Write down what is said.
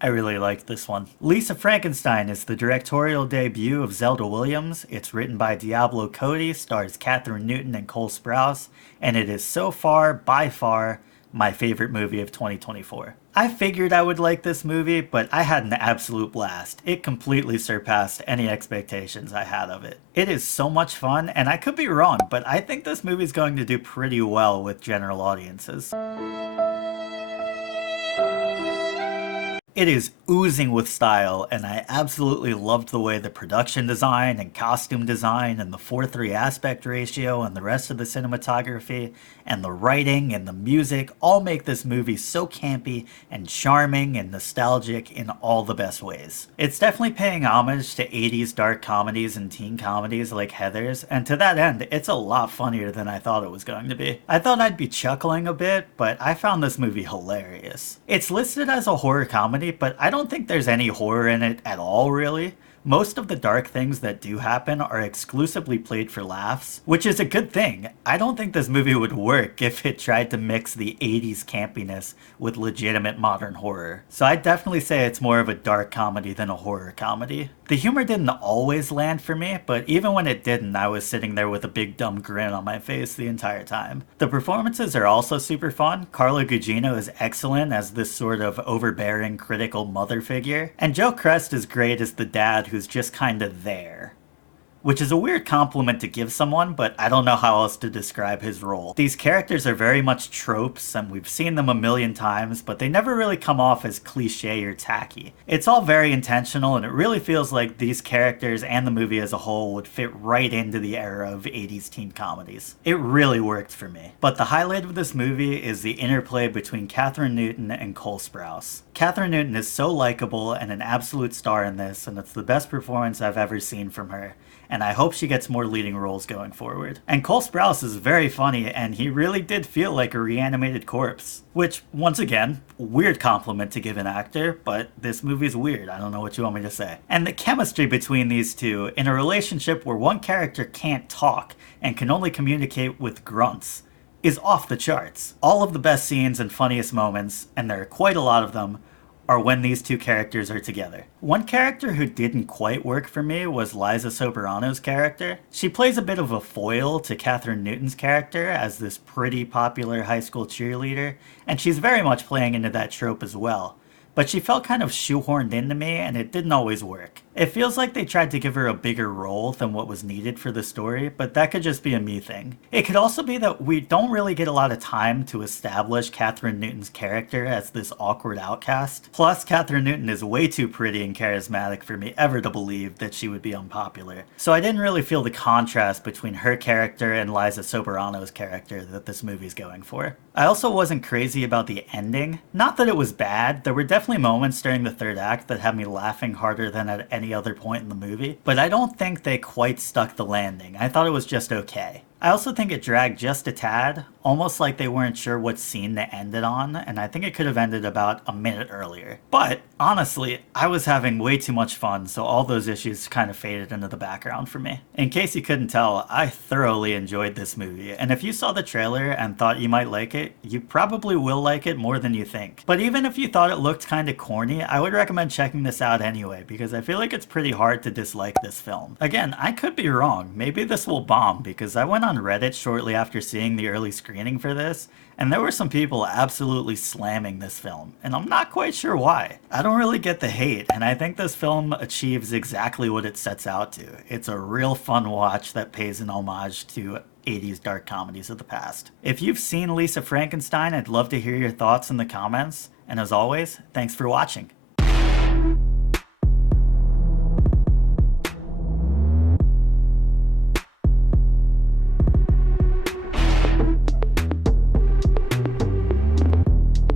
I really liked this one. Lisa Frankenstein is the directorial debut of Zelda Williams. It's written by Diablo Cody, stars Catherine Newton and Cole Sprouse, and it is so far, by far, my favorite movie of 2024. I figured I would like this movie, but I had an absolute blast. It completely surpassed any expectations I had of it. It is so much fun, and I could be wrong, but I think this movie is going to do pretty well with general audiences. It is oozing with style, and I absolutely loved the way the production design and costume design and the 4:3 aspect ratio and the rest of the cinematography and the writing and the music all make this movie so campy and charming and nostalgic in all the best ways. It's definitely paying homage to 80s dark comedies and teen comedies like Heathers, and to that end, it's a lot funnier than I thought it was going to be. I thought I'd be chuckling a bit, but I found this movie hilarious. It's listed as a horror comedy, but I don't think there's any horror in it at all, really. Most of the dark things that do happen are exclusively played for laughs, which is a good thing. I don't think this movie would work if it tried to mix the 80s campiness with legitimate modern horror. So I'd definitely say it's more of a dark comedy than a horror comedy. The humor didn't always land for me, but even when it didn't, I was sitting there with a big dumb grin on my face the entire time. The performances are also super fun. Carla Gugino is excellent as this sort of overbearing, critical mother figure, and Joe Crest is great as the dad who's just kind of there. Which is a weird compliment to give someone, but I don't know how else to describe his role. These characters are very much tropes, and we've seen them a million times, but they never really come off as cliche or tacky. It's all very intentional, and it really feels like these characters and the movie as a whole would fit right into the era of 80s teen comedies. It really worked for me. But the highlight of this movie is the interplay between Catherine Newton and Cole Sprouse. Catherine Newton is so likable and an absolute star in this, and it's the best performance I've ever seen from her, and I hope she gets more leading roles going forward. And Cole Sprouse is very funny, and he really did feel like a reanimated corpse. Which, once again, weird compliment to give an actor, but this movie's weird, I don't know what you want me to say. And the chemistry between these two, in a relationship where one character can't talk and can only communicate with grunts, is off the charts. All of the best scenes and funniest moments, and there are quite a lot of them, are when these two characters are together. One character who didn't quite work for me was Liza Soberano's character. She plays a bit of a foil to Catherine Newton's character as this pretty popular high school cheerleader, and she's very much playing into that trope as well. But she felt kind of shoehorned into me, and it didn't always work. It feels like they tried to give her a bigger role than what was needed for the story, but that could just be a me thing. It could also be that we don't really get a lot of time to establish Catherine Newton's character as this awkward outcast. Plus, Catherine Newton is way too pretty and charismatic for me ever to believe that she would be unpopular. So I didn't really feel the contrast between her character and Liza Soberano's character that this movie's going for. I also wasn't crazy about the ending. Not that it was bad, there were definitely moments during the third act that had me laughing harder than at any other point in the movie, but I don't think they quite stuck the landing. I thought it was just okay. I also think it dragged just a tad, almost like they weren't sure what scene to end it on, and I think it could have ended about a minute earlier. But, honestly, I was having way too much fun, so all those issues kind of faded into the background for me. In case you couldn't tell, I thoroughly enjoyed this movie, and if you saw the trailer and thought you might like it, you probably will like it more than you think. But even if you thought it looked kinda corny, I would recommend checking this out anyway, because I feel like it's pretty hard to dislike this film. Again, I could be wrong. Maybe this will bomb, because I went on Reddit shortly after seeing the early screening for this, and there were some people absolutely slamming this film, and I'm not quite sure why. I don't really get the hate, and I think this film achieves exactly what it sets out to. It's a real fun watch that pays an homage to 80s dark comedies of the past. If you've seen Lisa Frankenstein, I'd love to hear your thoughts in the comments, and as always, thanks for watching.